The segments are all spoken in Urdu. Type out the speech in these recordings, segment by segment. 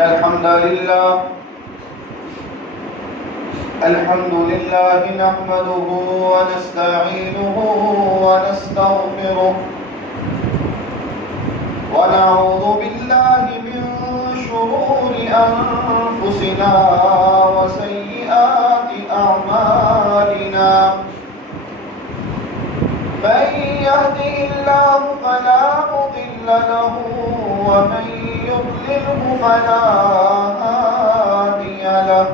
إن الحمد لله نحمده ونستعينه ونستغفره ونعوذ بالله من شرور أنفسنا وسيئات أعمالنا من يهده الله فلا مضل له ومن يضلله فلا هادي له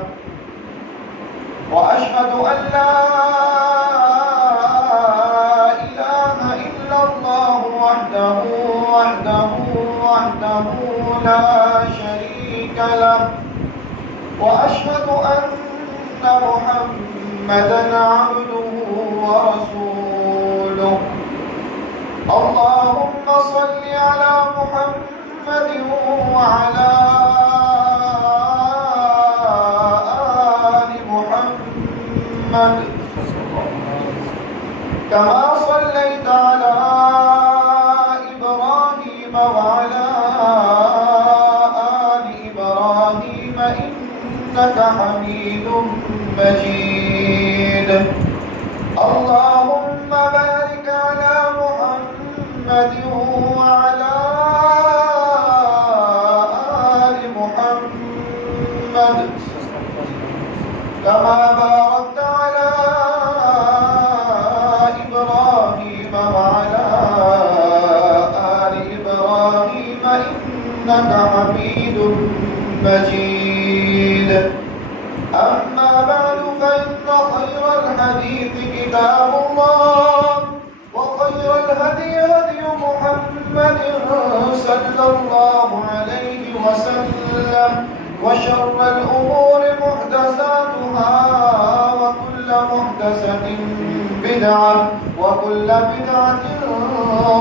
وأشهد أن لا إله إلا الله وحده لا شريك له وأشهد أن محمدا عبده ورسوله اللهم صل على محمد وعلى آل محمد كما صليت على إبراهيم وعلى آل إبراهيم إنك حميد مجيد اللهم بارك على محمد وعلى آل محمد كما باركت على إبراهيم وعلى آل إبراهيم إنك حميد مجيد أما بعد فإن خير الحديث كتاب الله وخير الهدي هدي محمد صلى الله عليه وسلم وشر الأمور محدثاتها وكل محدثة بدعة وكل بدعة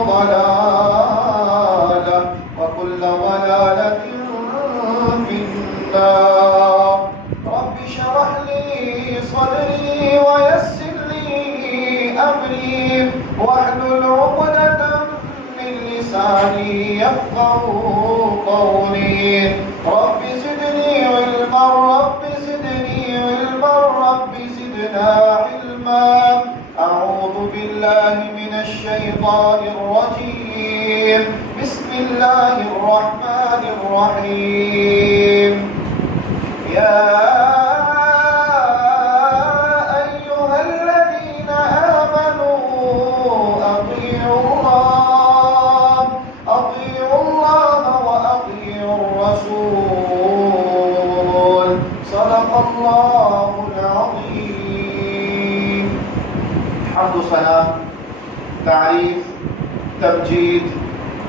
ضلالة وكل ضلالة في النار رب اشرح لي صدري ويسر لي أمري واحلل عقدة من لساني يفقهوا قولي رب زدني علما رب زدني علما رب زدنا علما أعوذ بالله من الشيطان الرجيم بسم الله الرحمن الرحيم يا أيها الذين آمنوا أطيعوا الله وأطيعوا الرسول صدق الله العظيم حمد و ثنا تعریف تمجید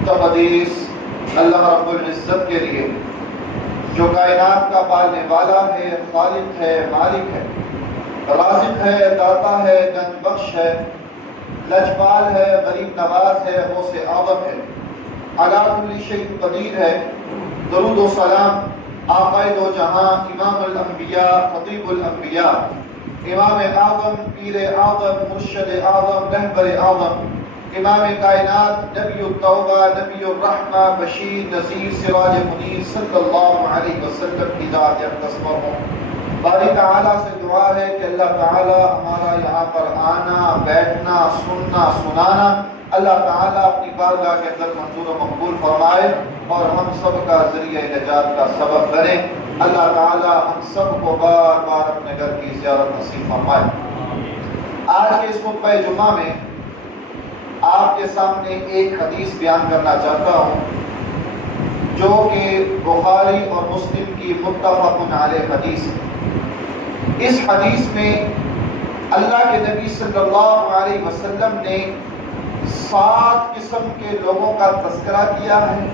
تقدیس اللہ رب العزت کے لیے جو کائنات کا پالنے والا ہے خالق ہے مالک ہے رازق ہے داتا ہے گنج بخش ہے لجپال ہے غریب نواز ہے غوث اعظم ہے علی کل شیء قدیر ہے درود و سلام آقائے دو جہاں امام الانبیاء خطیب الانبیاء امام اعظم پیر اعظم مرشد اعظم رہبر اعظم امام کائنات نبی التوبہ نبی الرحمہ بشیر نذیر سراج منیر صلی اللہ علیہ وسلم کی ذات اقدس پر ہوں باری تعالیٰ سے دعا ہے کہ اللہ تعالیٰ ہمارا یہاں پر آنا بیٹھنا سننا سنانا اللہ تعالیٰ اپنی بارگاہ کے اندر منظور و مقبول فرمائے اور ہم سب کا ذریعہ نجات کا سبب بنے اللہ تعالیٰ ہم سب کو بار بار اپنے گھر کی زیارت نصیب فرمائے آج کے اس خطبہ جمعہ میں آپ کے سامنے ایک حدیث بیان کرنا چاہتا ہوں جو کہ بخاری اور مسلم کی متفق علیہ حدیث ہے اس حدیث میں اللہ کے نبی صلی اللہ علیہ وسلم نے 7 قسم کے لوگوں کا تذکرہ کیا ہے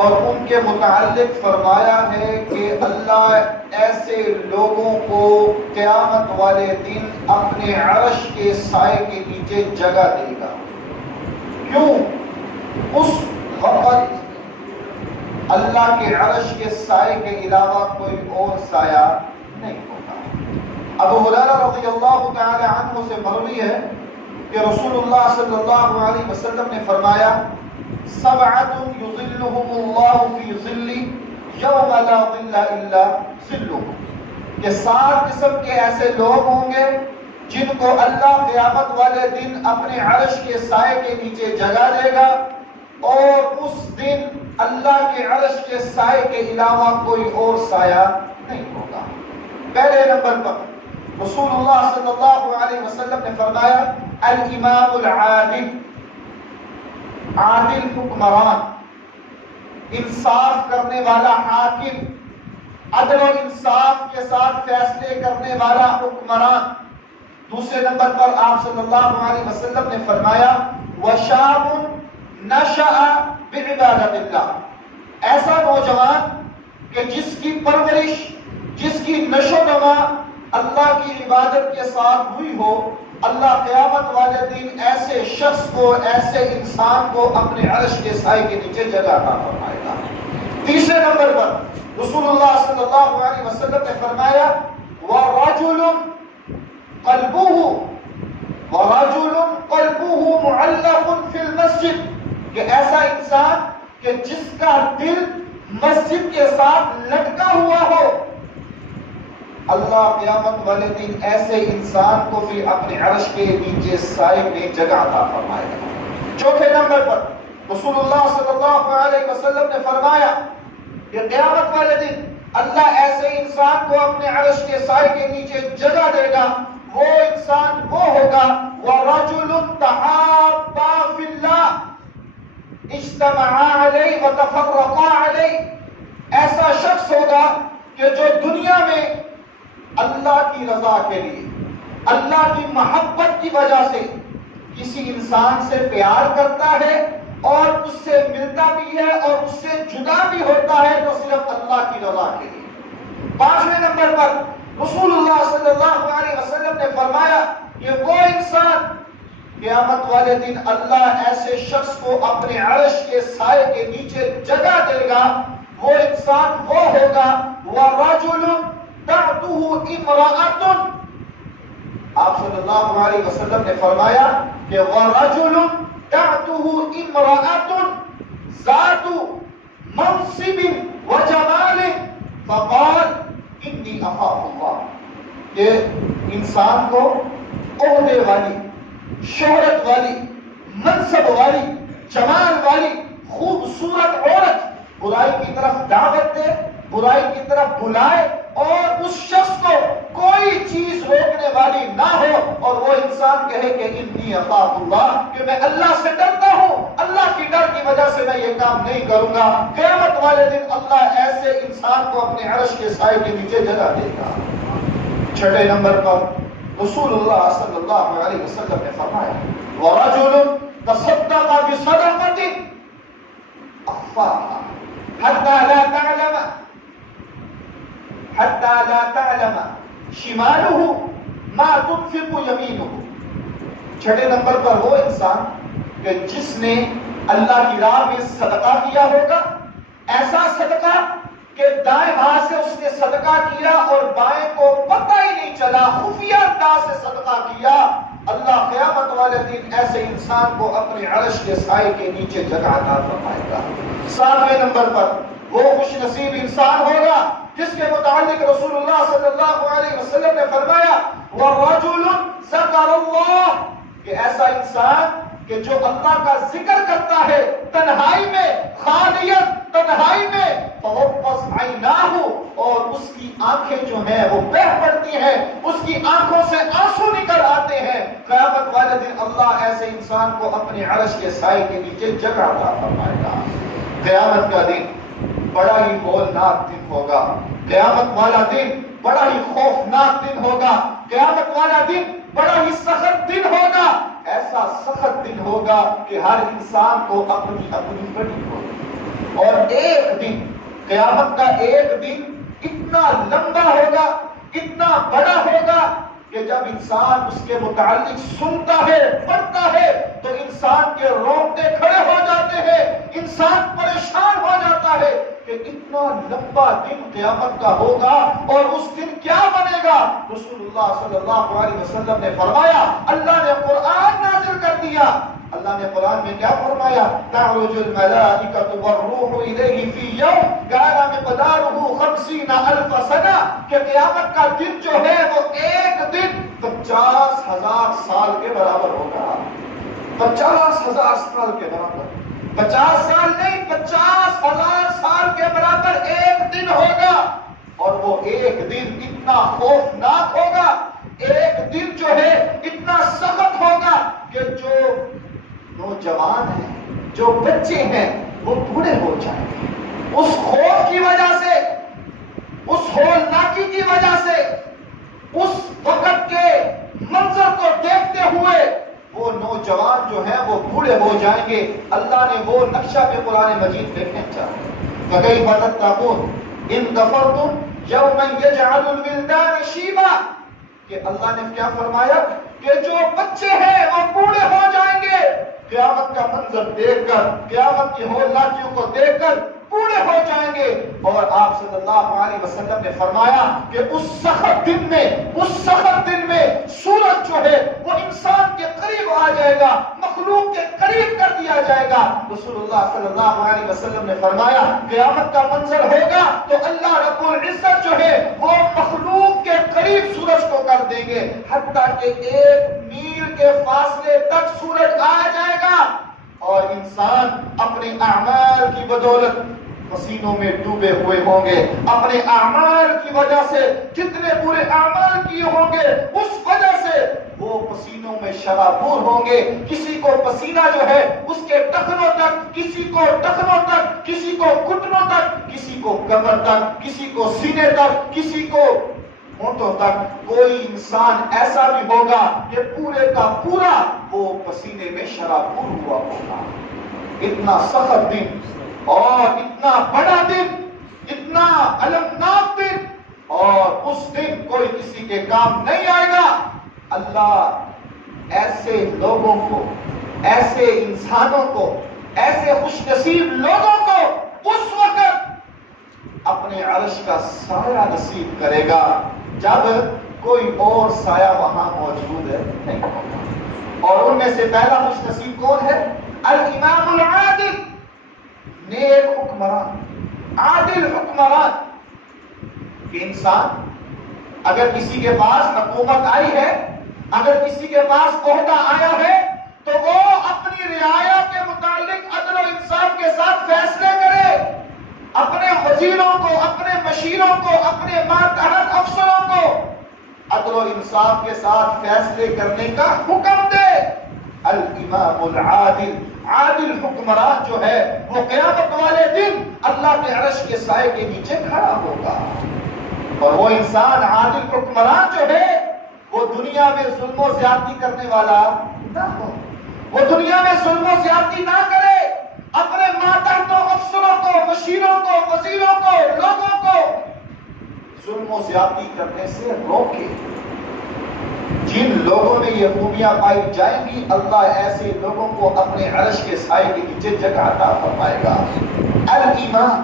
اور ان کے متعلق فرمایا ہے کہ اللہ ایسے لوگوں کو قیامت والے دن اپنے عرش کے سائے کے نیچے جگہ دے گا کیوں اس وقت اللہ کے عرش کے سائے کے علاوہ کوئی اور سایہ نہیں ہوگا ابو ہریرہ رضی اللہ تعالی عنہ سے مروی ہے کہ رسول اللہ صلی اللہ علیہ وسلم نے فرمایا سبعۃ یظلهم اللہ فی ظلہ یوم لا ظل الا ظلہ، کہ 7 قسم کے ایسے لوگ ہوں گے جن کو اللہ قیامت والے دن اپنے عرش کے سائے کے نیچے جگہ دے گا، اور اس دن اللہ کے عرش کے سائے کے علاوہ کوئی اور سایہ نہیں ہوگا۔ پہلے نمبر پر رسول اللہ صلی اللہ علیہ وسلم نے فرمایا الامام العادل، عادل حکمران، انصاف کرنے والا حاکم، عدل و انصاف کے ساتھ فیصلے کرنے والا حکمران۔ دوسرے نمبر پر آپ صلی اللہ علیہ وسلم نے فرمایا وَشَابٌ نَشَأَ بِعِبَادَةِ اللَّهِ، ایسا نوجوان کہ جس کی پرورش، جس کی نشو و نما اللہ کی عبادت کے ساتھ ہوئی ہو، اللہ قیامت والے دن ایسے شخص کو، ایسے انسان کو اپنے عرش کے سائے کے نیچے جگہ عطا فرمائے گا۔ تیسرے نمبر پر رسول اللہ صلی اللہ علیہ وسلم نے فرمایا وَرَجُلٌ قَلْبُهُ مُعَلَّقٌ فِي الْمَسْجِدِ، کہ ایسا انسان کہ جس کا دل مسجد کے ساتھ لٹکا ہوا ہو، اللہ قیامت والے دن ایسے انسان کو بھی اپنے عرش کے نیچے سائے میں جگہ عطا فرمائے گا۔ چوتھے نمبر پر رسول اللہ صلی اللہ علیہ وسلم نے فرمایا کہ قیامت والے دن اللہ ایسے انسان کو اپنے عرش کے سائے کے نیچے جگہ دے گا، وہ انسان وہ ہوگا وَرَجُلٌ تَحَابَّا فِي اللَّهِ اجتمعا علیہ وتفرقا علیہ، ایسا شخص ہوگا کہ جو دنیا میں اللہ کی رضا کے لیے، اللہ کی محبت کی وجہ سے کسی انسان سے پیار کرتا ہے اور اس سے ملتا بھی ہے اور اس سے جدا بھی ہوتا ہے، تو صرف اللہ کی رضا کے لیے۔ پانچویں نمبر پر رسول اللہ صلی اللہ علیہ وسلم نے فرمایا کہ وہ انسان قیامت والے دن اللہ ایسے شخص کو اپنے عرش کے سائے کے نیچے جگہ دے گا، وہ انسان وہ ہوگا وَرَجُلٌ تَعْتُهُ امْرَأَةٌ، آپ صلی اللہ علیہ وسلم نے فرمایا کہ وَرَجُلٌ تَعْتُهُ امْرَأَةٌ ذَاتُ مَنْصِبٍ وَجَمَالٍ فَقَالَ إِنِّي أَخَافُ اللَّهَ، کہ انسان کو عہدے والی، شہرت والی، منصب والی، جمال والی خوبصورت عورت برائی کی طرف دعوت دے، برائی کی طرف بلائے، اور اس شخص کو کوئی چیز روکنے والی نہ ہو، اور وہ انسان کہے کہ انی اخاف اللہ، کہ میں اللہ سے ڈرتا ہوں، اللہ کی ڈر کی وجہ سے میں یہ کام نہیں کروں گا۔ قیامت والے دن اللہ ایسے انسان کو اپنے عرش کے سائے کے نیچے جگہ دے گا۔ چھٹے نمبر پر رسول اللہ صلی اللہ علیہ وسلم نے فرمایا وَرَجُلٌ تَصَدَّقَ بِصَدَقَةٍ أَخْفَاهَا حتى لا تعلم شماله ما تنفق يمينه۔ چھٹے نمبر پر وہ انسان کہ جس نے اللہ کی راہ میں صدقہ کیا ہوگا، ایسا صدقہ کہ دائیں ہاتھ سے اس نے صدقہ کیا اور بائیں کو پتہ ہی نہیں چلا، خفیہ انداز سے صدقہ کیا، اللہ قیامت والے دن ایسے انسان کو اپنے عرش کے سائے کے نیچے جگہ عطا فرمائے گا۔ ساتویں نمبر پر وہ خوش نصیب انسان ہوگا جس کے متعلق رسول اللہ صلی اللہ علیہ وسلم نے فرمایا وَرَجُلٌ ذَكَرَ اللَّهَ، کہ ایسا انسان کہ جو اللہ کا ذکر کرتا ہے تنہائی میں، خالیت تنہائی میں، فَوَقَّصْ عَيْنَاهُ، اور اس کی آنکھیں جو ہیں وہ بہہ پڑتی ہیں، اس کی آنکھوں سے آنسو نکل آتے ہیں۔ قیامت والے دن اللہ ایسے انسان کو اپنے عرش کے سائے کے نیچے جگہ عطا فرمائے گا۔ قیامت کا دن بڑا ہی ہولناک دن ہوگا، قیامت والا دن بڑا ہی خوفناک دن ہوگا، قیامت والا دن بڑا ہی سخت دن ہوگا، ایسا سخت دن ہوگا کہ ہر انسان کو اپنی اپنی گھڑی ہوگی، اور ایک دن، قیامت کا ایک دن اتنا لمبا ہوگا، اتنا بڑا ہوگا کہ جب انسان اس کے متعلق سنتا ہے، پڑھتا ہے، تو انسان کے رونگٹے کھڑے ہو جاتے ہیں، انسان پریشان ہو جاتا ہے کہ اتنا لمبا دن قیامت کا ہوگا، اور اس دن کیا بنے گا؟ رسول اللہ صلی اللہ علیہ وسلم نے فرمایا اللہ نے قرآن نازل کر دیا، اللہ نے قرآن میں کیا فرمایا؟ تعرج الملائکۃ والروح الیہ فی یوم کان مقدارہ 50,000 سنہ، کہ قیامت کا دن جو ہے وہ ایک دن 50,000 سال کے برابر ہوگا. 50,000 سال کے برابر، 50 سال نہیں، 50,000 سال کے برابر ایک دن ہوگا. اور وہ ایک دن اتنا خوفناک ہوگا، ایک دن جو ہے اتنا سخت ہوگا کہ جو نوجوان ہیں، جو بچے ہیں، وہ بوڑھے ہو جائیں گے. اس خوف کی وجہ سے، اس ہولناکی کی وجہ سے، اس وقت کے منظر کو دیکھتے ہوئے وہ نوجوان جو ہیں وہ بوڑھے ہو جائیں گے. اللہ نے وہ نقشہ پہ قرآن مجید میں کھینچا. فَكَيْفَ تَتَّقُونَ إِن كَفَرْتُمْ يَوْمًا يَجْعَلُ الْوِلْدَانَ شِيبًا، کہ اللہ نے کیا فرمایا کہ جو بچے ہیں وہ بوڑھے ہو جائیں گے. قیامت کا منظر دیکھ کر، قیامت کی ہولناکیوں کو دیکھ کر بوڑھے ہو جائیں گے. اور آپ صلی اللہ علیہ وسلم نے فرمایا کہ اس سخت دن میں سورج جو ہے وہ انسان کے قریب آ جائے گا، مخلوق کے قریب کر دیا جائے گا. رسول اللہ صلی اللہ علیہ وسلم نے فرمایا قیامت کا منظر ہوگا تو اللہ رب العزت جو ہے وہ مخلوق کے قریب سورج کو کر دیں گے، حتیٰ کہ 1 میل کے فاصلے تک سورج آ جائے گا. اور انسان اپنے اعمال کی بدولت پسینوں میں ڈوبے ہوئے ہوں گے. اپنے اعمال کی وجہ سے جتنے برے اعمال کیے ہوں گے اس وجہ سے وہ پسینوں میں شرابور ہوں گے. کسی کو پسینہ جو ہے اس کے ٹخنوں تک، کسی کو ٹخنوں تک، کسی کو گھٹنوں تک، کسی کو کمر تک، کسی کو سینے تک، کسی کو ہونٹوں تک. کوئی انسان ایسا بھی ہوگا کہ پورے کا پورا وہ پسینے میں شرابور ہوا ہوگا. اتنا سخت دن اور اتنا بڑا دن، اتنا المناک دن، اور اس دن کوئی کسی کے کام نہیں آئے گا. اللہ ایسے لوگوں کو، ایسے انسانوں کو، ایسے خوش نصیب لوگوں کو اس وقت اپنے عرش کا سایہ نصیب کرے گا جب کوئی اور سایہ وہاں موجود نہیں ہوگا. اور ان میں سے پہلا خوش نصیب کون ہے؟ الامام العادل، نیک حکمران، عادل حکمران. کہ انسان اگر کسی کے پاس حکومت آئی ہے، اگر کسی کے پاس عہدہ آیا ہے تو وہ اپنی رعایا کے متعلق عدل و انصاف کے ساتھ فیصلے کرے. اپنے وزیروں کو، اپنے مشیروں کو، اپنے ماتحت افسروں کو عدل و انصاف کے ساتھ فیصلے کرنے کا حکم دے. الامام العادل، عادل حکمران جو ہے وہ قیامت والے دن اللہ کے عرش کے سائے کے نیچے کھڑا ہوگا. اور وہ انسان عادل حکمران جو ہے وہ دنیا میں ظلم و زیادتی کرنے والا نہ ہو. وہ دنیا میں ظلم و زیادتی نہ کرے. اپنے ماتحتوں، افسروں کو، مشیروں کو، وزیروں کو، لوگوں کو ظلم و زیادتی کرنے سے روکے. جن لوگوں میں یہ خوبیاں پائی جائیں گی اللہ ایسے لوگوں کو اپنے عرش کے سائے کے نیچے جگہ عطا فرمائے گا. الایمان،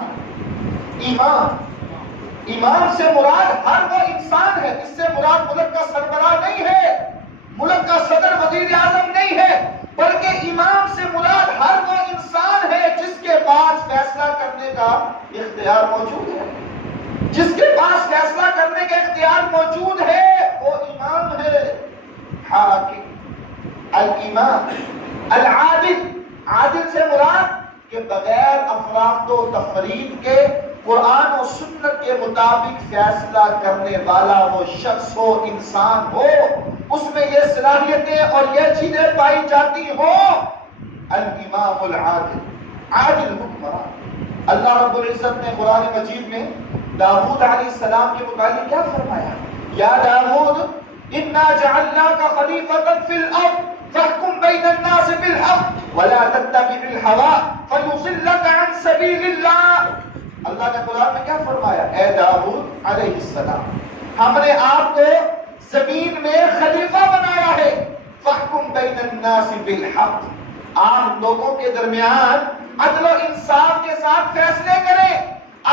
ایمان، ایمان سے مراد ہر وہ انسان ہے. اس سے مراد ملک کا سربراہ نہیں ہے، ملک کا صدر وزیر اعظم نہیں ہے، بلکہ ایمان سے مراد ہر وہ انسان ہے جس کے پاس فیصلہ کرنے کا اختیار موجود ہے. جس کے پاس فیصلہ کرنے کا اختیار موجود ہے وہ امام ہے، حاکم. الامام العادل، عادل سے مراد کہ بغیر افراط و تفریط کے قرآن و سنت کے مطابق فیصلہ کرنے والا وہ شخص ہو، انسان ہو، اس میں یہ صلاحیتیں اور یہ چیزیں پائی جاتی ہوں. الامام العادل، عادل حکمران. اللہ رب العزت نے قرآن مجید میں داؤد علیہ السلام کے متعلق کیا فرمایا؟ یا داؤد انا جعلناک خلیفۃ فی الارض فاحکم بین الناس بالحق ولا تتبع الہوی فیضلک عن سبیل اللہ. اللہ نے قرآن میں کیا فرمایا؟ اے داؤد علیہ السلام، ہم نے آپ کو زمین میں خلیفہ بنایا ہے. فاحکم بین الناس بالحق، آپ لوگوں کے درمیان عدل و انصاف کے ساتھ فیصلے کریں،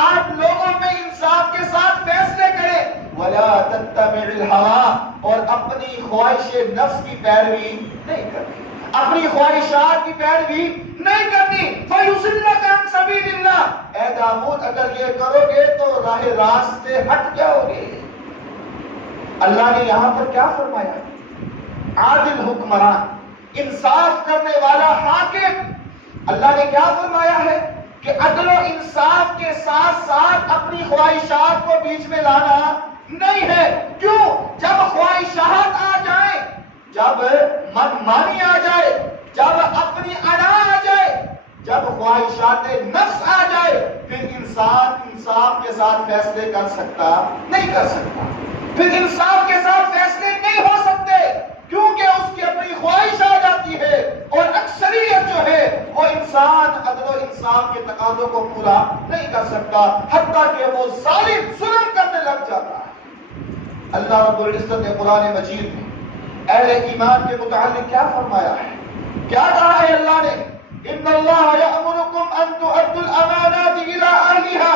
آپ لوگوں میں انصاف کے ساتھ فیصلے کریں. ولا تتبع الہوی، اور اپنی خواہش نفس کی پیروی نہیں کریں. اپنی خواہشات کی پیروی نہیں کرنی. فَيُضِلَّكَ عَن سَبِيلِ اللَّهِ. اے داؤد اگر یہ کرو گے تو راہ راست سے ہٹ جاؤ گے. اللہ نے یہاں پر کیا فرمایا؟ عادل حکمران، انصاف کرنے والا حاکم. اللہ نے کیا فرمایا ہے کہ عدل و انصاف کے ساتھ ساتھ اپنی خواہشات کو بیچ میں لانا نہیں ہے. کیوں؟ جب خواہشات آ جائیں، جب منمانی آ جائے، جب اپنی انا آ جائے، جب خواہشات نفس آ جائے، پھر انسان انصاف کے ساتھ فیصلے کر سکتا نہیں کر سکتا. پھر انصاف کے ساتھ فیصلے نہیں ہو سکتے، کیونکہ اس کی اپنی خواہش آ جاتی ہے. اور اکثریت جو ہے وہ انسان عدل و انصاف کے تقاضوں کو پورا نہیں کر سکتا، حتیٰ کہ وہ ظلم کرنے لگ جاتا ہے. اللہ رب العزت نے قرآن مجید میں اہل ایمان کے متعلق کیا فرمایا ہے؟ کیا کہا ہے اللہ نے؟ ان اللہ یأمرکم ان تؤدوا الامانات الى اہلها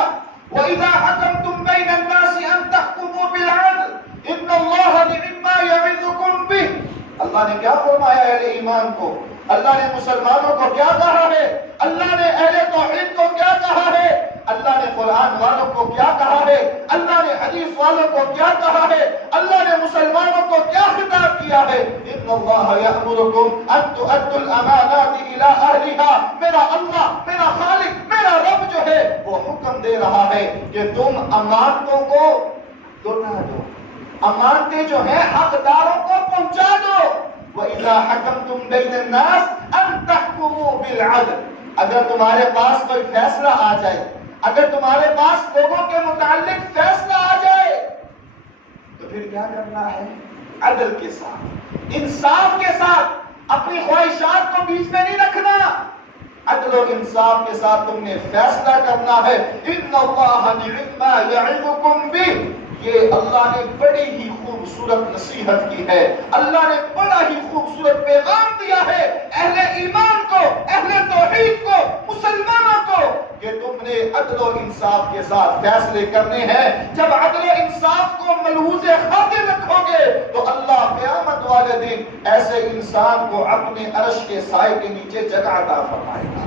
واذا حکمتم بین الناس ان تحکموا بالعدل ان اللہ نعم یعظکم به. اللہ نے کیا فرمایا اہل ایمان کو؟ اللہ نے مسلمانوں کو کیا کہا ہے؟ اللہ نے اہل توحید کو کیا کہا ہے؟ اللہ نے قرآن والوں کو کیا کہا ہے؟ اللہ نے حدیث والوں کو کیا کہا ہے؟ اللہ نے مسلمانوں کو کیا خطاب کیا ہے؟ ان اللہ یأمرکم ان تؤدوا الامانات الى اہلها. میرا اللہ، میرا خالق، میرا رب جو ہے وہ حکم دے رہا ہے کہ تم امانتوں کو لوٹا دو، امانتیں جو ہیں حقداروں کو پہنچا دو. وَإِذَا حَكَمْتُمْ بَيْنَ النَّاسِ أَن تَحْكُمُوا بِالْعَدْلِ. اگر تمہارے پاس کوئی فیصلہ آ جائے، اگر تمہارے پاس لوگوں کے متعلق فیصلہ آ جائے، تو پھر کیا کرنا ہے؟ عدل کے ساتھ، انصاف کے ساتھ، اپنی خواہشات کو بیچ میں نہیں رکھنا. عدل و انصاف کے ساتھ تم نے فیصلہ کرنا ہے. ان اللہ نعم یعظکم بہ. یہ اللہ نے بڑی ہی خوبصورت نصیحت کی ہے، اللہ نے بڑا ہی خوبصورت پیغام دیا ہے اہل ایمان کو، اہل توحید کو، مسلمانوں کو، کہ تم نے عدل و انصاف کے ساتھ فیصلے کرنے ہیں. جب عدل و انصاف کو ملحوظ خاطر رکھو گے تو اللہ قیامت والے دن ایسے انسان کو اپنے عرش کے سائے کے نیچے جگہ عطا فرمائے گا.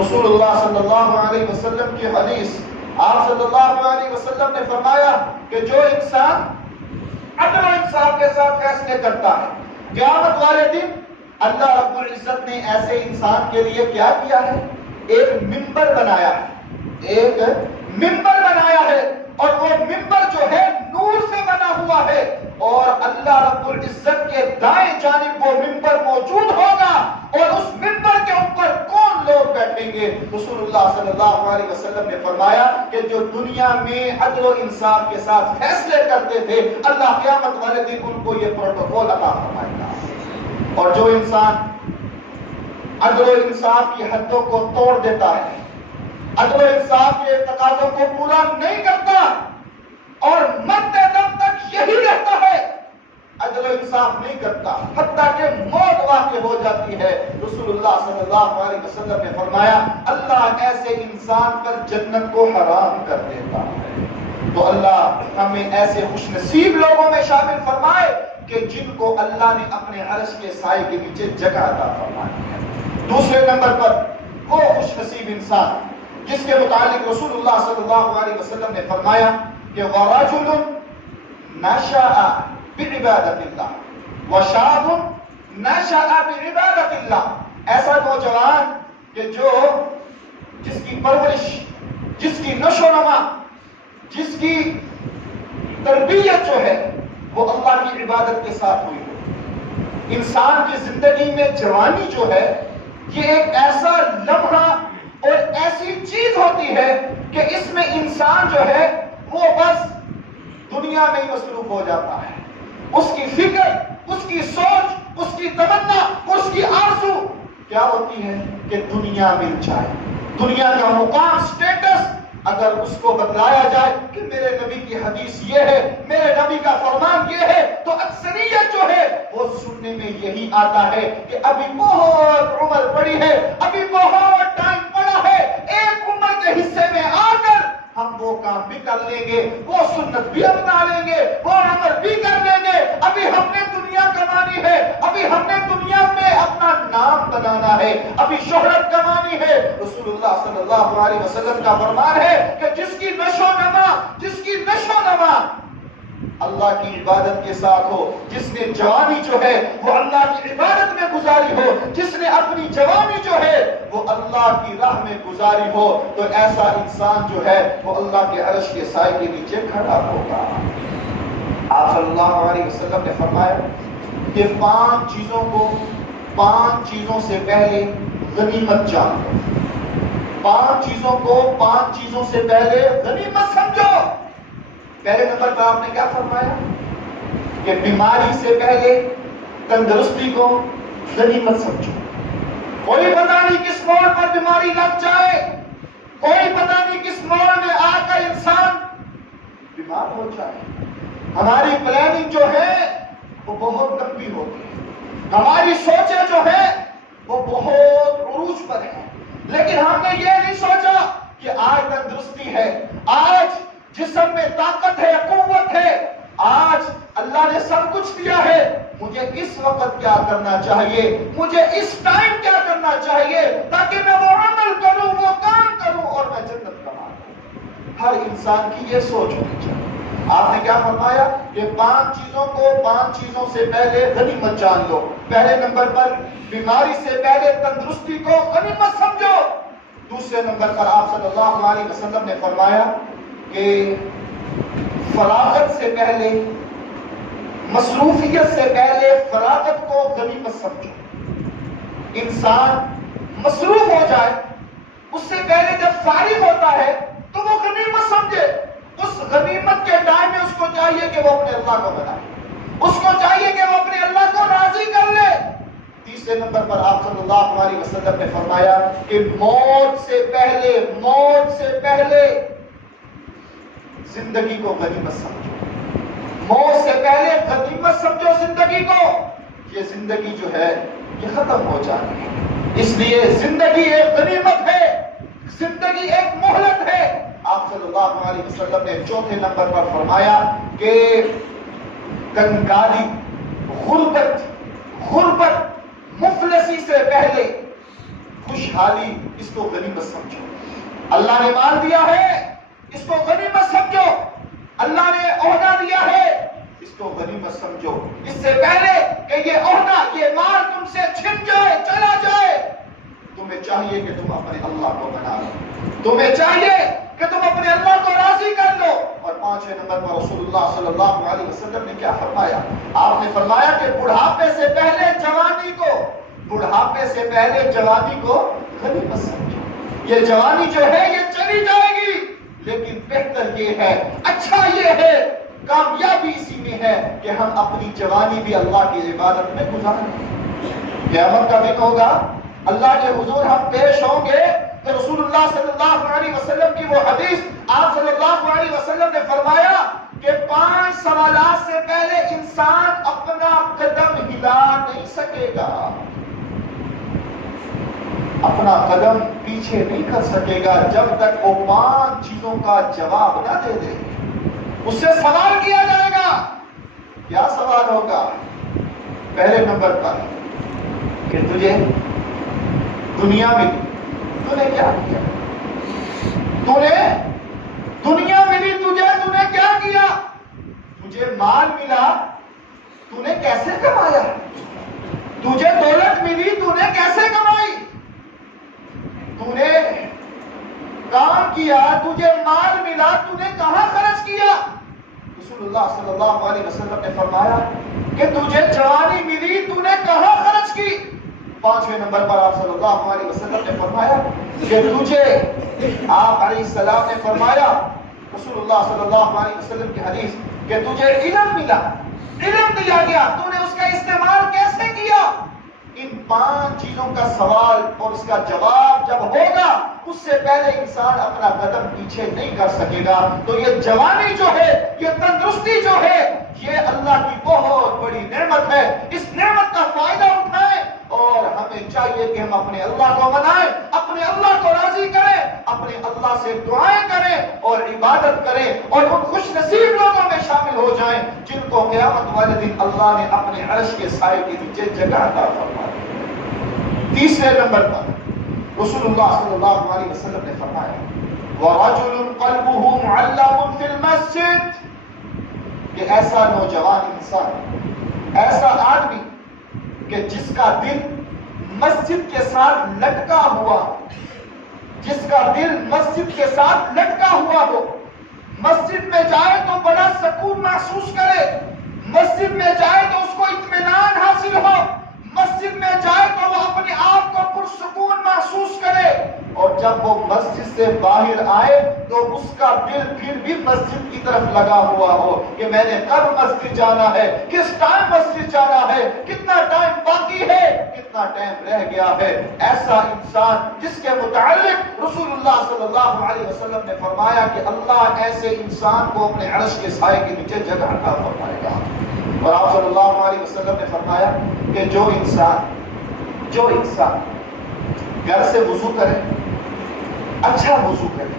رسول اللہ صلی اللہ علیہ وسلم کی حدیث، آپ صلی اللہ علیہ وسلم نے فرمایا کہ جو انسان عدل و انصاف کے ساتھ فیصلے کرتا ہے، قیامت والے دن اللہ رب العزت نے ایسے انسان کے لیے کیا کیا ہے؟ ایک ممبر بنایا ہے، ایک ممبر بنایا ہے. اور وہ ممبر جو ہے نور سے بنا ہوا ہے، اور اللہ رب العزت کے دائیں جانب وہ ممبر موجود ہوگا. اور اس ممبر کے اوپر کون لوگ بیٹھیں گے؟ رسول اللہ صلی اللہ علیہ وسلم نے فرمایا کہ جو دنیا میں عدل و انصاف کے ساتھ فیصلے کرتے تھے، اللہ قیامت والے دن ان کو یہ پروٹوکول عطا فرمائے گا. اور جو انسان عدل و انصاف کی حدوں کو توڑ دیتا ہے، عدل و انصاف کے تقاضوں کو پورا نہیں کرتا، اور مرتے دم تک یہی رہتا ہے، عدل و انصاف نہیں کرتا، حتیٰ کہ موت واقع ہو جاتی ہے، رسول اللہ صلی اللہ علیہ وسلم نے فرمایا اللہ ایسے انسان پر جنت کو حرام کر دیتا ہے. تو اللہ ہمیں ایسے خوش نصیب لوگوں میں شامل فرمائے کہ جن کو اللہ نے اپنے عرش کے سائے کے نیچے جگہ عطا فرمائی ہے. دوسرے نمبر پر وہ خوش نصیب انسان جس کے متعلق رسول اللہ صلی اللہ علیہ وسلم نے فرمایا کہ وَرَجُلٌ نَشَأَ بِعِبَادَةِ اللَّهِ وَشَابٌ نَشَأَ بِعِبَادَةِ اللَّهِ. ایسا نوجوان کہ جس کی پرورش، جس کی نشو و نما، جس کی تربیت جو ہے وہ اللہ کی عبادت کے ساتھ ہوئی ہو. انسان کی زندگی میں جوانی جو ہے یہ ایک ایسا لمحہ اور ایسی چیز ہوتی ہے کہ اس میں انسان جو ہے وہ بس دنیا میں ہی مصروف ہو جاتا ہے. اس کی فکر، اس کی سوچ، اس کی تمنا، اس کی آرزو کیا ہوتی ہے کہ دنیا مل جائے. دنیا کا مقام، سٹیٹس اگر اس کو بتلایا جائے کہ میرے نبی کی حدیث یہ ہے، میرے نبی کا فرمان یہ ہے، تو اکثریت جو ہے وہ سننے میں یہی آتا ہے کہ ابھی بہت عمر پڑی ہے، ابھی بہت ٹائم پڑا ہے، ایک عمر کے حصے میں آ کر ہم وہ کام بھی کر لیں گے، وہ سنت بھی اپنا لیں گے، وہ عمل بھی کر لیں گے. ابھی ہم نے دنیا کمانی ہے، ابھی ہم نے دنیا میں اپنا ہے، ابھی شہرت کمانی ہے۔ رسول اللہ صلی اللہ علیہ وسلم کا فرمان ہے کہ جس کی نشو نما اللہ کی عبادت کے ساتھ ہو، جس نے جوانی جو ہے وہ اللہ کی عبادت میں گزاری ہو، جس نے اپنی جوانی جو ہے وہ اللہ کی راہ میں گزاری ہو، تو ایسا انسان جو ہے وہ اللہ کے عرش کے سائے کے نیچے کھڑا ہوگا۔ آپ صلی اللہ علیہ وسلم نے فرمایا کہ 5 چیزوں سے پہلے غنیمت جان لو، 5 چیزوں سے پہلے غنیمت سمجھو۔ پہلے نمبر پر آپ نے کیا فرمایا کہ بیماری سے پہلے تندرستی کو غنیمت سمجھو۔ کوئی پتہ نہیں کس موڑ پر بیماری لگ جائے، کوئی پتہ نہیں کس موڑ میں آ کر انسان بیمار ہو جائے۔ ہماری پلاننگ جو ہے وہ بہت لمبی ہوتی ہے، ہماری سوچیں جو ہے وہ بہت عروج پر ہیں، لیکن ہم نے یہ نہیں سوچا کہ آج تندرستی ہے، آج جسم میں طاقت ہے، قوت ہے، آج اللہ نے سب کچھ دیا ہے، مجھے اس وقت کیا کرنا چاہیے، مجھے اس ٹائم کیا کرنا چاہیے تاکہ میں وہ عمل کروں، وہ کام کروں اور میں جنت کماؤں۔ ہر انسان کی یہ سوچ ہونی چاہیے۔ آپ نے کیا فرمایا کہ 5 چیزوں سے پہلے غنیمت جان لو۔ پہلے نمبر پر بیماری سے پہلے تندرستی کو غنیمت سمجھو۔ دوسرے نمبر پر آپ صلی اللہ علیہ وسلم نے فرمایا کہ فراغت سے پہلے، مصروفیت سے پہلے فراغت کو غنیمت سمجھو۔ انسان مصروف ہو جائے، اس سے پہلے جب فارغ ہوتا ہے تو وہ غنیمت سمجھے۔ اس غنیمت کے ٹائم میں اس کو چاہیے کہ وہ اپنے اللہ کو منائے، اس کو چاہیے کہ وہ اپنے اللہ کو راضی کر لے۔ تیسرے نمبر پر آپ صلی اللہ علیہ وسلم نے فرمایا کہ موت سے پہلے زندگی کو غنیمت سمجھو۔ موت سے پہلے غنیمت سمجھو زندگی کو۔ یہ زندگی جو ہے یہ ختم ہو جانی ہے، اس لیے زندگی ایک غنیمت ہے، زندگی ایک مہلت ہے۔ آپ صلی اللہ علیہ وسلم نے چوتھے نمبر پر فرمایا کہ کنگالی، غربت، مفلسی سے پہلے خوشحالی، اس کو غنیمت سمجھو۔ اللہ نے مال دیا ہے، اس کو غنیمت سمجھو۔ اللہ نے عہدہ دیا ہے، اس کو غنیمت سمجھو۔ اس سے پہلے کہ یہ عہدہ، یہ مال تم سے چھن جائے، چلا جائے، تمہیں چاہیے کہ تم اپنے اللہ کو بنا لو، تمہیں چاہیے کہ تم اپنے اللہ کو راضی کر لو۔ اور 5ویں نمبر پر رسول اللہ صلی اللہ علیہ وسلم نے کیا فرمایا؟ آپ نے فرمایا کہ بڑھاپے سے پہلے جوانی کو غنیمت سمجھو۔ یہ جوانی جو ہے یہ چلی جائے گی، لیکن بہتر یہ ہے، اچھا یہ ہے، کامیابی اسی میں ہے کہ ہم اپنی جوانی بھی اللہ کی عبادت میں گزاریں۔ قیامت کا دن ہوگا، اللہ کے حضور ہم پیش ہوں گے کہ رسول اللہ صلی اللہ علیہ وسلم کی وہ حدیث، آپ صلی اللہ علیہ وسلم نے فرمایا کہ 5 سوالات سے پہلے انسان اپنا قدم ہلا نہیں سکے گا، اپنا قدم پیچھے نہیں کر سکے گا جب تک وہ 5 چیزوں کا جواب نہ دے دے۔ اس سے سوال کیا جائے گا۔ کیا سوال ہوگا؟ پہلے نمبر پر کہ تجھے دنیا ملی، تو نے کیا کیا؟ دنیا ملی تو نے کیا کیا؟ تجھے مال ملا، تو نے کیسے کمایا؟ تجھے دولت ملی، تو نے کیسے کمائی؟ تو نے کام کیا، تجھے مال ملا، تو نے کہاں خرچ کیا؟ رسول اللہ صلی اللہ علیہ وسلم نے فرمایا کہ تجھے جوانی ملی، تو نے کہاں خرچ کی؟ 5ویں نمبر پر آپ صلی اللہ علیہ وسلم نے فرمایا کہ تجھے، آپ علیہ السلام نے فرمایا، رسول اللہ صلی اللہ علیہ وسلم کی حدیث، کہ تجھے علم ملا، علم دیا گیا، تو نے اس کا استعمال کیسے کیا؟ ان 5 چیزوں کا سوال اور اس کا جواب جب ہوگا، اس سے پہلے انسان اپنا قدم پیچھے نہیں کر سکے گا۔ تو یہ جوانی جو ہے، یہ تندرستی جو ہے، یہ اللہ کی بہت بڑی نعمت ہے۔ اس نعمت کا فائدہ اٹھائیں اور ہمیں چاہیے کہ ہم اپنے اللہ کو منائیں، اپنے اللہ کو راضی کریں، اپنے اللہ سے دعائیں کریں اور عبادت کریں، اور ان خوش نصیب لوگوں میں شامل ہو جائیں جن کو قیامت والے دن اللہ نے اپنے عرش کے سائے کے نیچے جگہ عطا فرمائی۔ تیسرے نمبر پر رسول اللہ صلی اللہ علیہ وسلم نے فرمایا وَرَجُلٌ قَلْبُهُ مُعَلَّقٌ فِي الْمَسْجِدِ، کہ ایسا نوجوان انسان، ایسا آدمی کہ جس کا دل مسجد کے ساتھ لٹکا ہوا، جس کا دل مسجد کے ساتھ لٹکا ہوا ہو، مسجد میں جائے تو بڑا سکون محسوس کرے، مسجد میں جائے تو اس کو اطمینان حاصل ہو، مسجد میں جائے تو وہ اپنے آپ کو پرسکون محسوس کرے، اور جب وہ مسجد سے باہر آئے تو اس کا دل پھر بھی مسجد کی طرف لگا ہوا ہو کہ میں نے کب مسجد جانا ہے، کس ٹائم مسجد جانا ہے، کتنا ٹائم باقی ہے، کتنا ٹائم رہ گیا ہے۔ ایسا انسان جس کے متعلق رسول اللہ صلی اللہ علیہ وسلم نے فرمایا کہ اللہ ایسے انسان کو اپنے عرش کے سائے کے نیچے جگہ عطا فرمائے گا۔ اور آپ صلی اللہ علیہ وسلم نے فرمایا کہ جو انسان گھر سے وضو کرے، اچھا وضو کرے،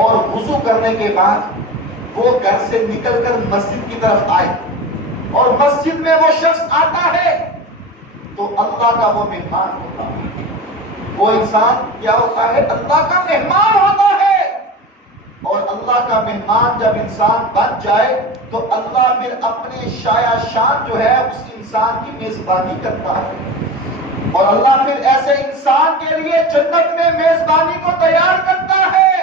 اور وضو کرنے کے بعد وہ گھر سے نکل کر مسجد کی طرف آئے اور مسجد میں وہ شخص آتا ہے تو اللہ کا وہ مہمان ہوتا ہے، وہ انسان کیا ہوتا ہے؟ اللہ کا مہمان ہوتا ہے۔ اور اللہ کا مہمان جب انسان بن جائے تو اللہ پھر اپنے شایع شان جو ہے اس انسان کی میزبانی کرتا ہے، اور اللہ پھر ایسے انسان کے لیے جنت میں میزبانی کو تیار کرتا ہے،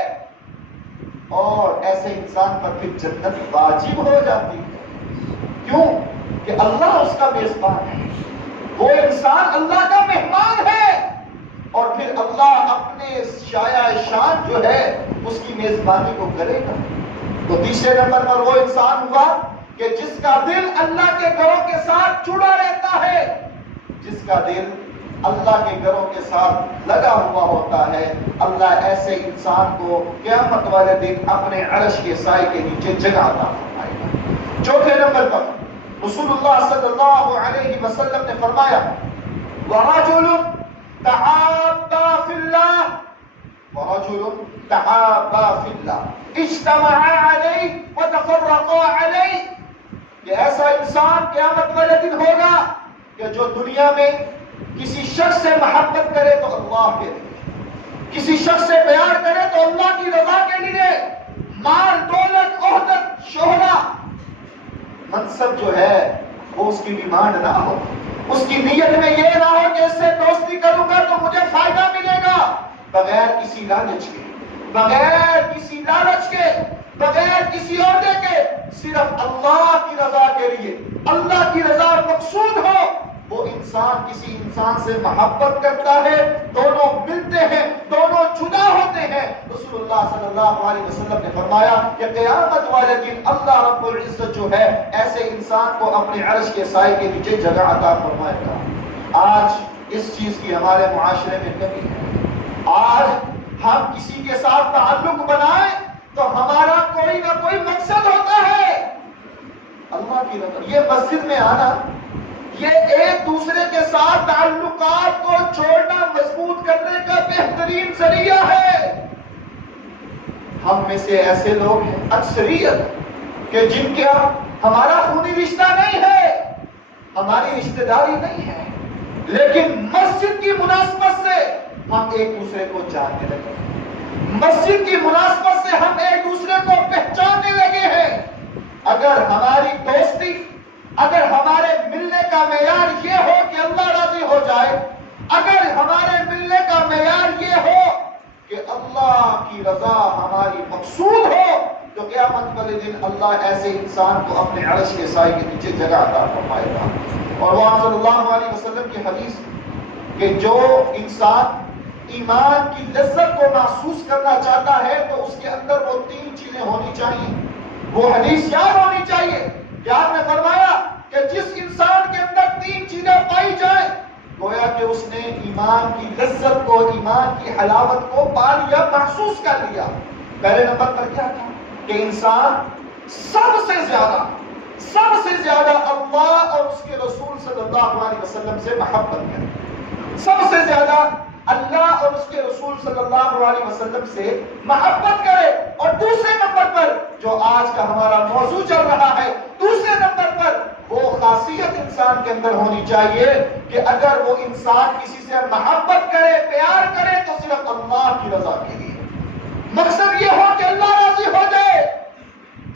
اور ایسے انسان پر پھر جنت واجب ہو جاتی ہے۔ کیوں؟ کہ اللہ اس کا میزبان ہے، وہ انسان اللہ کا مہمان ہے، اور پھر اللہ اپنے شایع شان جو ہے اس کی میزبانی کو کرے گا۔ تو تیسرے نمبر پر وہ انسان ہوا کہ جس کا دل اللہ کے گھروں کے ساتھ جڑا رہتا ہے، جس کا دل اللہ کے گھروں کے ساتھ لگا ہوا ہوتا ہے، اللہ ایسے انسان کو قیامت والے دن اپنے عرش کے سائے کے نیچے جگہ عطا فرمائے گا۔ چوتھے نمبر پر رسول اللہ صلی اللہ علیہ وسلم نے فرمایا وَرَجُلٌ تَحَابَّا فِي اللَّهِ وَرَجُلٌ تَحَابَّا فِي اللَّهِ اجْتَمَعَا عَلَيْهِ وَتَفَرَّقَا عَلَيْهِ، یہ ایسا انسان قیامت والے دن ہوگا کہ جو دنیا میں کسی شخص سے محبت کرے تو اللہ کے لیے، کسی شخص سے پیار کرے تو اللہ کی رضا کے لیے، مال دولت عہدت شہرت منصب جو ہے وہ اس کی ڈیمانڈ نہ ہو، اس کی نیت میں یہ نہ ہو کہ اس سے دوستی کروں گا تو مجھے فائدہ ملے گا، بغیر کسی لالچ کے، بغیر کسی لالچ کے، بغیر کسی عہدے کے، صرف اللہ کی رضا کے لیے، اللہ کی رضا مقصود ہو، وہ انسان کسی انسان سے محبت کرتا ہے، دونوں ملتے ہیں، دونوں جدا ہوتے ہیں۔ رسول اللہ صلی اللہ علیہ وسلم نے فرمایا کہ قیامت والے دن اللہ رب العزت جو ہے ایسے انسان کو اپنے عرش کے سائے کے نیچے جگہ عطا فرمائے گا۔ آج اس چیز کی ہمارے معاشرے میں کمی ہے۔ آج ہم کسی کے ساتھ تعلق بنائیں تو ہمارا کوئی نہ کوئی مقصد ہوتا ہے، اللہ کی رضا۔ یہ مسجد میں آنا، یہ ایک دوسرے کے ساتھ تعلقات کو چھوڑنا مضبوط کرنے کا بہترین ذریعہ ہے۔ ہم میں سے ایسے لوگ ہیں اکثریت کہ جن کا ہمارا خونی رشتہ نہیں ہے، ہماری رشتہ داری نہیں ہے، لیکن مسجد کی مناسبت سے ہم ایک دوسرے کو جاننے لگے، مسجد کی مناسبت سے ہم ایک دوسرے کو پہچاننے لگے ہیں۔ اگر ہماری دوستی، اگر ہمارے ملنے کا معیار یہ ہو کہ اللہ راضی ہو جائے، اگر ہمارے ملنے کا معیار یہ ہو کہ اللہ کی رضا ہماری مقصود ہو، تو قیامت والے دن اللہ ایسے انسان کو اپنے عرش کے سائے کے نیچے جگہ عطا فرمائے گا۔ اور وہ صلی اللہ علیہ وسلم کی حدیث کہ جو انسان ایمان کی لذت کو محسوس کرنا چاہتا ہے تو اس کے اندر وہ تین چیزیں ہونی چاہیے، وہ حدیث یاد ہونی چاہیے کہ آپ نے فرمایا کہ جس انسان کے اندر تین چیزیں پائی جائیں گویا کہ اس نے ایمان کی لذت کو، ایمان کی حلاوت کو پا لیا، محسوس کر لیا۔ پہلے نمبر پر کیا تھا کہ انسان سب سے زیادہ اللہ اور اس کے رسول صلی اللہ علیہ وسلم سے محبت کرے، سب سے زیادہ اللہ اور اس کے رسول صلی اللہ علیہ وسلم سے محبت کرے۔ اور دوسرے نمبر پر جو آج کا ہمارا موضوع چل رہا ہے، دوسرے نمبر پر وہ خاصیت انسان کے اندر ہونی چاہیے کہ اگر وہ انسان کسی سے محبت کرے، پیار کرے تو صرف اللہ کی رضا کے لیے، مقصد یہ ہو کہ اللہ راضی ہو جائے۔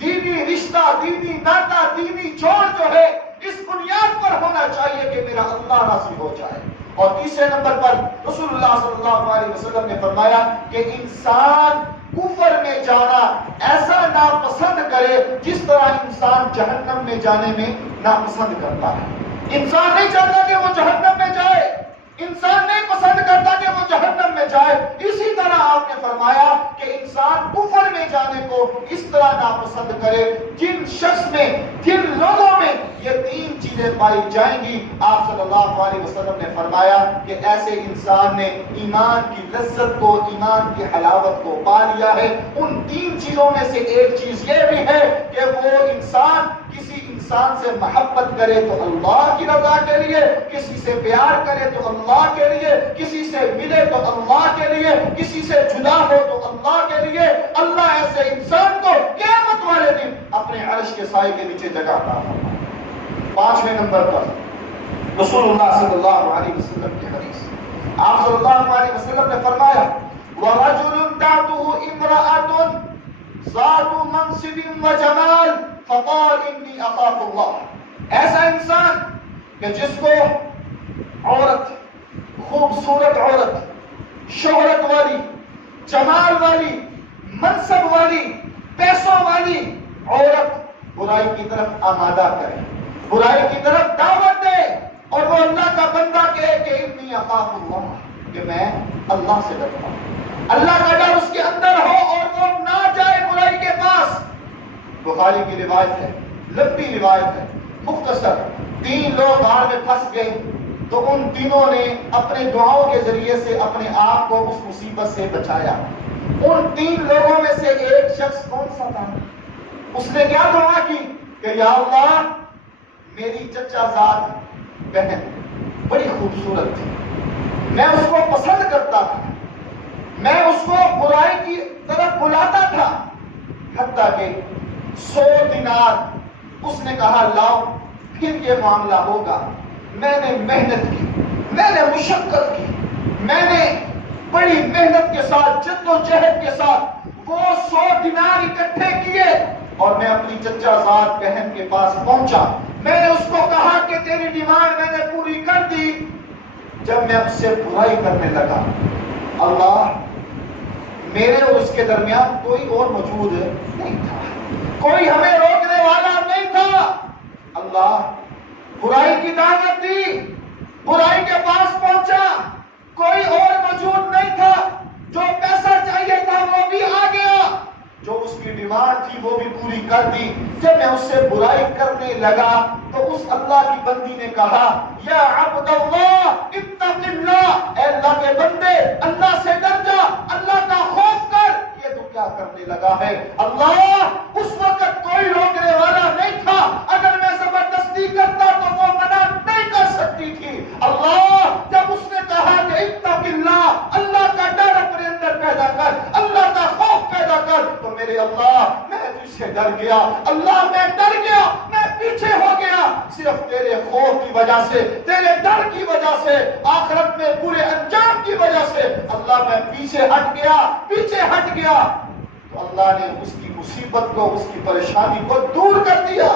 دینی رشتہ، دینی ناطہ، دینی جوڑ جو ہے اس بنیاد پر ہونا چاہیے کہ میرا اللہ راضی ہو جائے۔ اور تیسرے نمبر پر رسول اللہ صلی اللہ علیہ وسلم نے فرمایا کہ انسان کفر میں جانا ایسا ناپسند کرے جس طرح انسان جہنم میں جانے میں ناپسند کرتا ہے۔ انسان نہیں چاہتا کہ وہ جہنم میں جائے، انسان نہیں پسند کرتا کہ وہ جہنم میں جائے، اسی طرح آپ نے فرمایا کہ انسان کفر میں جانے کو اس طرح ناپسند کرے جن شخص میں، جن لوگوں میں یہ تین چیزیں پائی جائیں گی۔ آپ صلی اللہ علیہ وسلم نے فرمایا کہ ایسے انسان نے ایمان کی لذت کو، ایمان کی حلاوت کو پا لیا ہے۔ ان تین چیزوں میں سے ایک چیز یہ بھی ہے کہ وہ انسان کسی انسان سے محبت کرے تو اللہ کی رضا کے لیے، کسی سے پیار کرے تو اللہ کے لیے، کسی سے ملے تو اللہ کے لیے، کسی سے جدا ہو تو اللہ کے لیے۔ اللہ ایسے انسان کو قیامت والے دن اپنے عرش کے سائے کے نیچے جگہ عطا فرمائے۔ پانچویں نمبر پر رسول اللہ صلی اللہ علیہ وسلم کی حدیث، آپ صلی اللہ علیہ وسلم نے فرمایا وَرَجُلٌ دَعْتُهُ امْرَأَةٌ ذَاتُ مَنْصِبٍ وَجَمَالٍ فَقَالَ إِنِّي أَخَافُ اللَّهَ، ایسا انسان کہ جس کو عورت، خوبصورت عورت، شہرت والی، جمال والی، منصب والی، پیسوں والی عورت برائی کی طرف آمادہ کرے، برائی کی طرف دعوت دے، اور وہ اللہ کا بندہ کہے کہ انی اخاف اللہ، کہ میں اللہ سے ڈرتا ہوں، اللہ کا ڈر اس کے اندر ہو اور وہ نہ جائے برائی کے پاس۔ بخاری کی روایت ہے، لمبی روایت ہے، مختصر، تین لوگ غار میں پھنس گئے تو ان تینوں نے اپنے دعاؤں کے ذریعے سے اپنے آپ کو اس مصیبت سے بچایا۔ ان تین لوگوں میں سے ایک شخص کون سا تھا؟ اس نے کیا دعا کی کہ یا اللہ میری چچا زاد بہن بڑی خوبصورت تھی، میں اس کو پسند کرتا تھا، میں اس کو برائی کی طرف بلاتا تھا، حتیٰ کہ 100 دینار اس نے کہا لاؤ پھر یہ معاملہ ہوگا۔ میں نے محنت کی، میں نے مشقت کی، میں نے بڑی محنت کے ساتھ، جد و جہد کے ساتھ وہ 100 دینار اکٹھے کیے اور میں اپنی چچا زاد بہن کے پاس پہنچا۔ میں نے اس کو کہا کہ تیری ڈیمانڈ میں نے پوری کر دی۔ جب میں اس سے برائی کرنے لگا، اللہ میرے اور اس کے درمیان کوئی اور موجود نہیں تھا، کوئی ہمیں روکنے والا نہیں تھا۔ اللہ برائی کی دعوت دی، برائی کے پاس پہنچا، کوئی اور موجود نہیں تھا، جو پیسہ چاہیے تھا وہ بھی آ گیا، جو اس کی ڈیمانڈ تھی وہ بھی پوری کر دی۔ جب میں اس سے برائی کرنے لگا تو اس اللہ کی بندی نے کہا یا عبد اللہ اتق اللہ، اے اللہ کے بندے اللہ سے ڈر جا، اللہ کا خوف کر۔ یہ تو کیا کرنے لگا ہے؟ اللہ اس وقت کوئی روکنے والا نہیں تھا، اگر میں زبردستی کرتا تو وہ منع نہیں کر سکتی تھی۔ اللہ جب اس نے کہا کہ اتق اللہ، اللہ کا ڈر اپنے اندر پیدا کر، اللہ کا خوف پیدا کر، تو میرے اللہ میں تجھ سے ڈر گیا، اللہ میں ڈر گیا، میں پیچھے ہو گیا، صرف تیرے خوف کی وجہ سے، تیرے ڈر کی وجہ سے، آخرت میں پورے انجام کی وجہ سے اللہ میں پیچھے ہٹ گیا، پیچھے ہٹ گیا۔ تو اللہ نے اس کی مصیبت کو، اس کی پریشانی کو دور کر دیا۔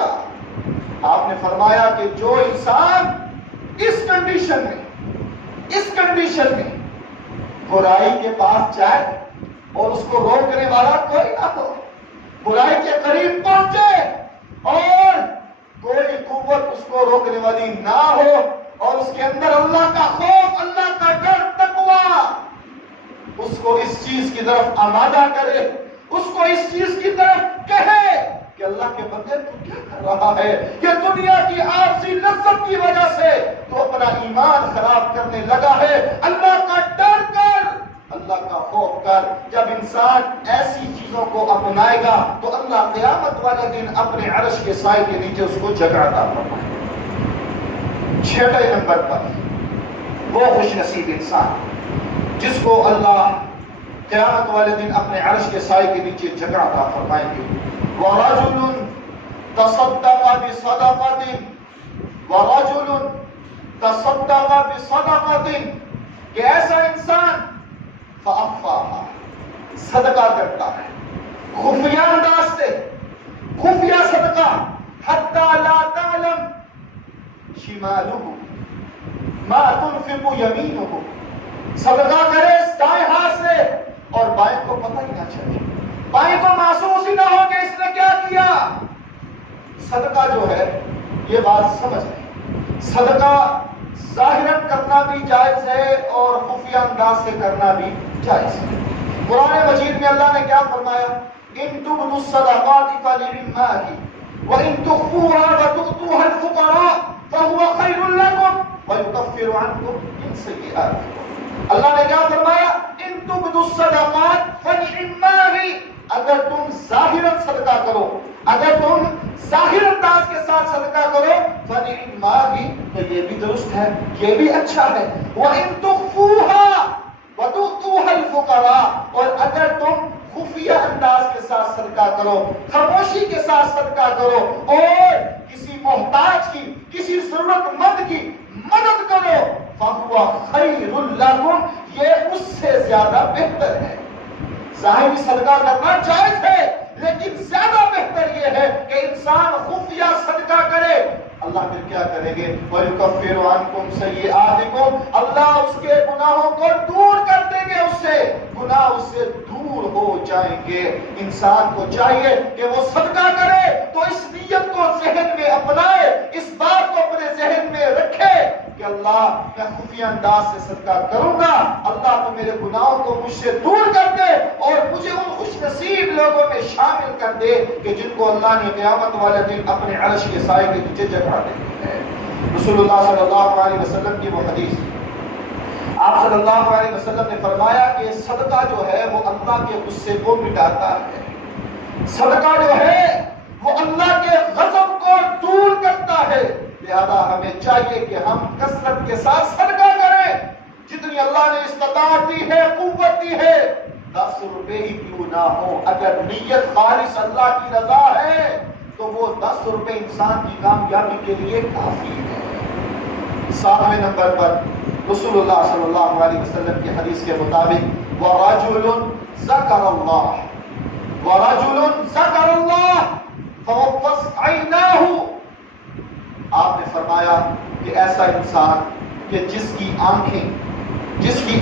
آپ نے فرمایا کہ جو انسان اس کنڈیشن میں برائی کے پاس جائے اور اس کو روکنے والا کوئی نہ ہو، برائی کے قریب پہنچے اور کوئی قوت اس کو روکنے والی نہ ہو، اور اس کے اندر اللہ کا خوف، اللہ کا ڈر، تقویٰ اس کو اس چیز کی طرف آمادہ کرے، اس کو اس چیز کی طرف کہے کہ اللہ کے بندے تو کیا کر رہا ہے؟ یہ دنیا کی عارضی لذت کی وجہ سے تو اپنا ایمان خراب کرنے لگا ہے، اللہ کا ڈر کر، اللہ کا خوف کر۔ جب انسان ایسی چیزوں کو اپنائے گا تو اللہ قیامت والے دن اپنے عرش کے سائے کے نیچے اس کو جگہ عطا فرمائے گا۔ چھٹے نمبر پر وہ خوش نصیب انسان جس کو اللہ قیامت والے دن اپنے عرش کے سائے کے نیچے جگہ عطا فرمائیں گے۔ وَرَجُلٌ تَصَدَّقَ بِصَدَقَةٍ وَرَجُلٌ تَصَدَّقَ بِصَدَقَةٍ کہ ایسا انسان فَأَخْفَاهَا صدقہ کرتا ہے خفیہ انداز سے، خفیہ صدقہ، حَتَّى لَا تَعْلَمْ شِمَالُهُ مَا تُنْفِقُ يَمِينُهُ صدقہ کرے دائیں ہاتھ سے اور بائیں کو پتہ ہی نہ چلے، بائیں کو محسوس ہی نہ ہو کہ اس نے کیا کیا۔ صدقہ جو ہے یہ بات سمجھ لیں، صدقہ ظاہراً کرنا بھی جائز ہے اور خفیہ انداز سے کرنا بھی جائز ہے۔ قرآن مجید میں اللہ نے کیا فرمایا؟ ان تبدوا الصدقات فنعماها وان تخفوها وتؤتوها الفقراء فهو خير لكم ويكفر عنكم من سيئاتكم۔ اللہ نے کیا فرمایا؟ ان تبدوا الصدقات فنعماها، اگر تم ظاہراً صدقہ کرو، اگر تم ظاہر انداز کے ساتھ صدقہ کرو فنعماها، تو یہ بھی درست ہے، یہ بھی اچھا ہے۔ وان تخفوها وتؤتوها الفقراء، اور اگر تم خفیہ انداز کے ساتھ صدقہ کرو، خاموشی کے ساتھ صدقہ کرو اور کسی محتاج کی، کسی ضرورت مند کی مدد کرو، فَهُوَ خَيْرٌ لَكُمْ، یہ اس سے زیادہ بہتر ہے۔ ظاہری صدقہ کرنا جائز ہے، لیکن زیادہ بہتر یہ ہے کہ انسان خفیہ صدقہ کرے۔ اللہ پھر کیا کریں گے؟ وَيُكَفِّرُ عَنْكُمْ سَيِّئَاتِكُمْ، اللہ اس کے گناہوں کو دور کر دیں گے، اس سے گناہ اس سے دور ہو جائیں گے۔ انسان کو چاہیے کہ وہ صدقہ کرے تو اس نیت کو ذہن میں اپنائے، اس بات کو اپنے ذہن میں رکھے کہ اللہ میں خفیہ انداز سے صدقہ کروں گا، اللہ تو میرے گناہوں کو مجھ سے دور کر دے اور مجھے ان خوش نصیب لوگوں میں شامل کر دے کہ جن کو اللہ نے قیامت والے دن اپنے عرش کے سائے کے نیچے جگہ دینی ہے۔ رسول اللہ صلی اللہ علیہ وسلم کی وہ حدیث، آپ صلی اللہ علیہ وسلم نے فرمایا کہ صدقہ جو ہے وہ اللہ کے غصے کو مٹاتا ہے، صدقہ جو ہے وہ اللہ کے غضب کو دور کرتا ہے۔ لہذا ہمیں چاہیے کہ ہم کثرت کے ساتھ صدقہ کریں، جتنی اللہ نے استطاعت دی ہے، قوت دی ہے، 10 روپے ہی کیوں نہ ہو، اگر نیت خالص اللہ کی رضا ہے تو وہ 10 روپے انسان کی کامیابی کے لیے کافی ہے۔ 7ویں نمبر پر رسول اللہ صلی اللہ علیہ وسلم کی حدیث کے مطابق وَرَجُلٌ ذَكَرَ اللَّهَ وَرَجُلٌ ذَكَرَ اللَّهَ فَوَفَّتْ عَيْنَاهُ، آپ نے فرمایا کہ ایسا انسان کہ جس کی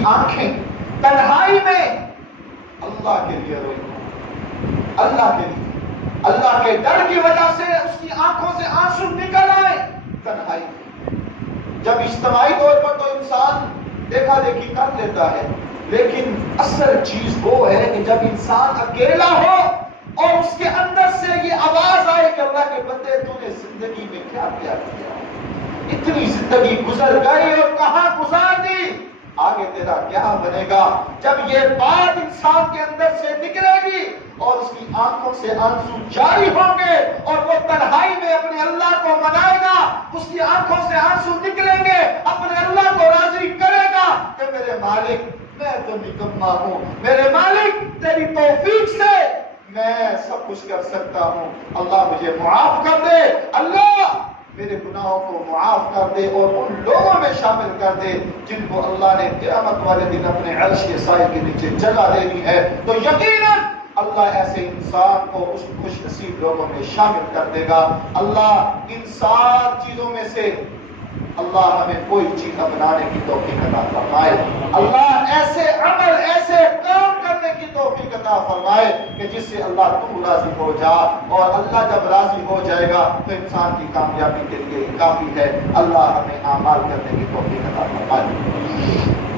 آنکھیں تنہائی میں اللہ کے لیے روئی، اللہ کے لیے، اللہ کے ڈر کی وجہ سے اس کی آنکھوں سے آنسو نکل آئے تنہائی میں۔ جب اجتماعی طور پر تو انسان دیکھا دیکھی کر لیتا ہے، لیکن اصل چیز وہ ہے کہ جب انسان اکیلا ہو اور اس کے اندر سے یہ آواز آئے کہ اللہ کے بندے تو نے زندگی میں کیا کیا، اتنی زندگی گزر گئی اور کہاں گزار دی، آگے تیرا کیا بنے گا۔ جب یہ بات انسان کے اندر سے نکلے گی اور اس کی آنکھوں سے آنسو جاری ہوں گے اور وہ تنہائی میں اپنے اللہ کو منائے گا، اس کی آنکھوں سے آنسو نکلیں گے، اپنے اللہ کو راضی کرے گا کہ میرے مالک میں تو نکما ہوں، میرے مالک تیری توفیق سے میں سب کچھ کر سکتا ہوں، اللہ مجھے معاف کر دے، اللہ میرے گناہوں کو معاف کر دے اور ان لوگوں میں شامل کر دے جن کو اللہ نے قیامت والے دن اپنے عرش کے سائے کے نیچے جگہ دینی ہے۔ تو یقیناً اللہ ایسے انسان کو اس خوش نصیب لوگوں میں شامل کر دے گا۔ اللہ ان 7 چیزوں میں سے اللہ ہمیں کوئی چیز اپنانے کی توفیق عطا فرمائے، اللہ ایسے عمل، ایسے کام کرنے کی توفیق عطا فرمائے کہ جس سے اللہ تو راضی ہو جا، اور اللہ جب راضی ہو جائے گا تو انسان کی کامیابی کے لیے کافی ہے۔ اللہ ہمیں اعمال کرنے کی توفیق عطا فرمائے۔